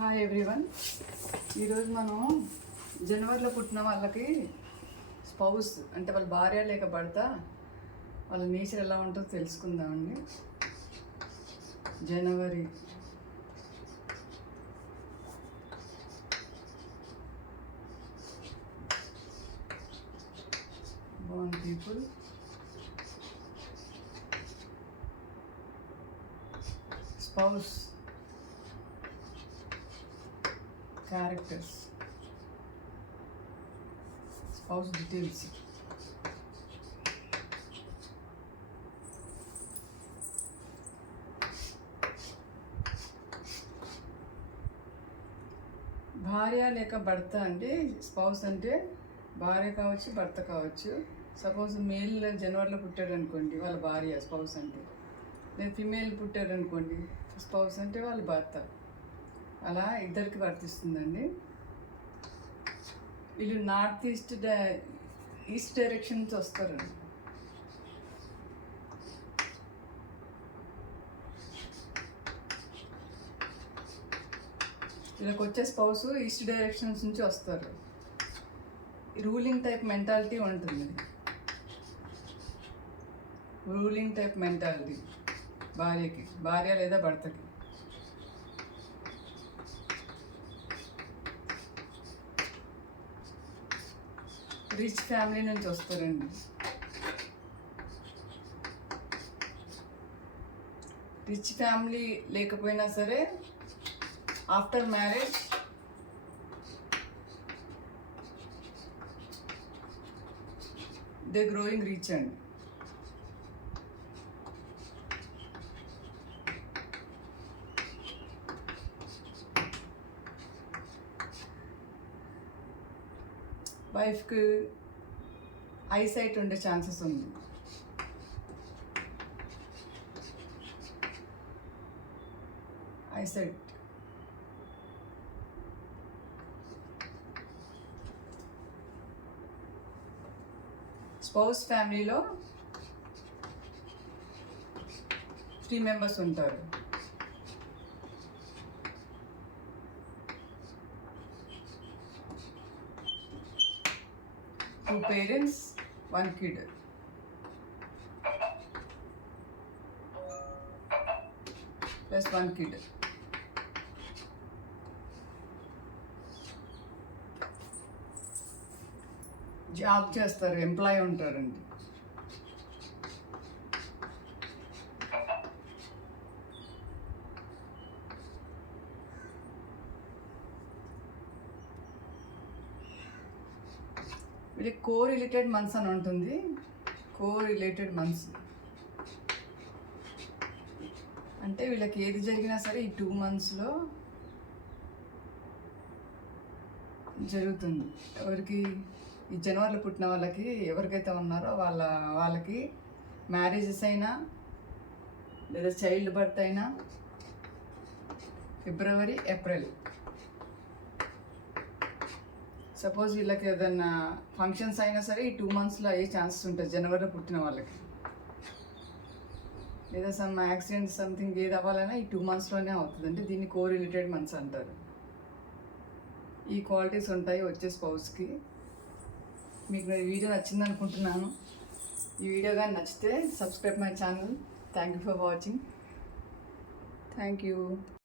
Hi everyone. ఈరోజు మనం జనవరిలో పుట్టిన వాళ్ళకి స్పౌస్ అంటే వాళ్ళ భార్య లేక భర్త వాళ్ళ నేచర్ ఎలా ఉంటుందో తెలుసుకుందామండి. జనవరి born people, spouse, characters, spouse details. భార్య లేక భర్త అంటే స్పౌస్ అంటే భార్య కావచ్చు భర్త కావచ్చు. సపోజ్ మేల్ జనవరిలో పుట్టాడు అనుకోండి వాళ్ళ భార్య స్పౌస్ అంటే, లేదా ఫిమేల్ పుట్టాడు అనుకోండి స్పౌస్ అంటే వాళ్ళ భర్త. అలా ఇద్దరికి వర్తిస్తుందండి. వీళ్ళు నార్త్ ఈస్ట్ డైరెక్షన్ నుంచి వస్తారండి. వీళ్ళకి వచ్చే స్పౌస్ ఈస్ట్ డైరెక్షన్స్ నుంచి వస్తారు. రూలింగ్ టైప్ మెంటాలిటీ ఉంటుంది. రూలింగ్ టైప్ మెంటాలిటీ భార్య లేదా భర్తకి. రిచ్ ఫ్యామిలీ నుంచి వస్తారండి. రిచ్ ఫ్యామిలీ లేకపోయినా సరే after marriage they growing rich అండి. వైఫ్కి ఐసైట్ ఉండే ఛాన్సెస్ ఉంది. ఐసైట్ స్పౌస్ ఫ్యామిలీలో 3 మెంబర్స్ ఉంటారు. Two parents, 1 kid. Plus 1 kid. Job చేస్తారు, ఎంప్లాయ్ ఉంటారండి. వీళ్ళకి కోరిలేటెడ్ మంత్స్ అని ఉంటుంది. కోరిలేటెడ్ మంత్స్ అంటే వీళ్ళకి ఏది జరిగినా సరే ఈ 2 monthsలో జరుగుతుంది. ఎవరికి ఈ జనవరిలో పుట్టిన వాళ్ళకి ఎవరికైతే ఉన్నారో వాళ్ళకి మ్యారేజెస్ అయినా లేదా చైల్డ్ బర్త్ అయినా ఫిబ్రవరి, ఏప్రిల్. సపోజ్ వీళ్ళకి ఏదైనా ఫంక్షన్స్ అయినా సరే ఈ 2 monthsలో అయ్యే ఛాన్సెస్ ఉంటుంది జనవరిలో పుట్టిన వాళ్ళకి. లేదా సమ్ యాక్సిడెంట్ సంథింగ్ ఏది అవ్వాలన్నా ఈ 2 monthsలోనే అవుతుంది. అంటే దీన్ని కోరిలేటెడ్ మంత్స్ అంటారు. ఈ క్వాలిటీస్ ఉంటాయి వచ్చే స్పౌస్కి. మీకు ఈ వీడియో నచ్చింది అనుకుంటున్నాను. ఈ వీడియో కానీ నచ్చితే subscribe my channel. Thank you for watching. Thank you.